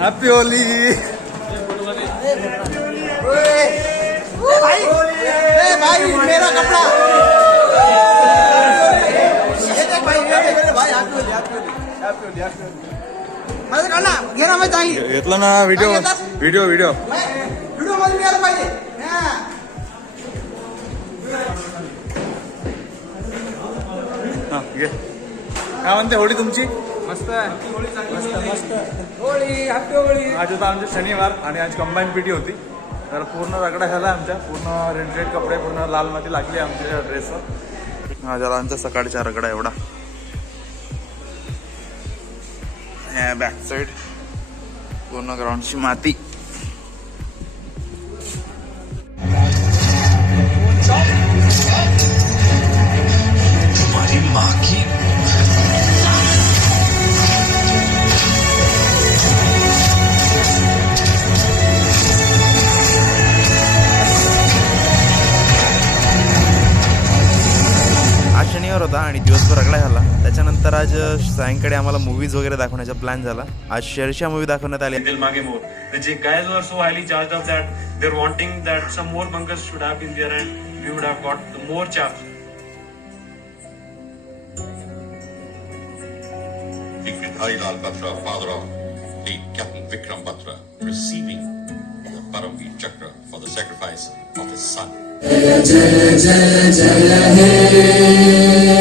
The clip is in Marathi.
हैप्पी होली भाई भाई मेरा कपड़ा भाई मेरे भाई माझं काढ ना घे ना मग जाईल घेतलं ना व्हिडिओ व्हिडिओ व्हिडिओ व्हिडिओ मध्ये यायला पाहिजे हा घे काय म्हणते होळी तुमची मस्त मस्त मस्त होळी हॅपी होळी. आज होता आमचे शनिवार आणि आज कंबाईन पिटी होती तर पूर्ण रगडा झाला आमच्या पूर्ण रेड कपडे पूर्ण लाल माती लागली आमच्या ड्रेसवर. हा झाला आमचा सकाळचा रगडा एवढा बॅक साईड पूर्ण ग्राउंडची माती. आज शनिवार होता आणि दिवसभर रगडा झाला. त्याच्यानंतर आज सायंकाळी आम्हाला मूवीज वगैरे दाखवण्याचा प्लॅन झाला. आज शेरशाह मूवी दाखवण्यात आली. They'll मागे more. The guys were so highly charged up that they're wanting that some more bunkers should have been there and we would have got more charge. Hari Lal Batra, father of late Captain Vikram Batra, receiving the Paramveer Chakra for the sacrifice of his son. जय जय जय जय हे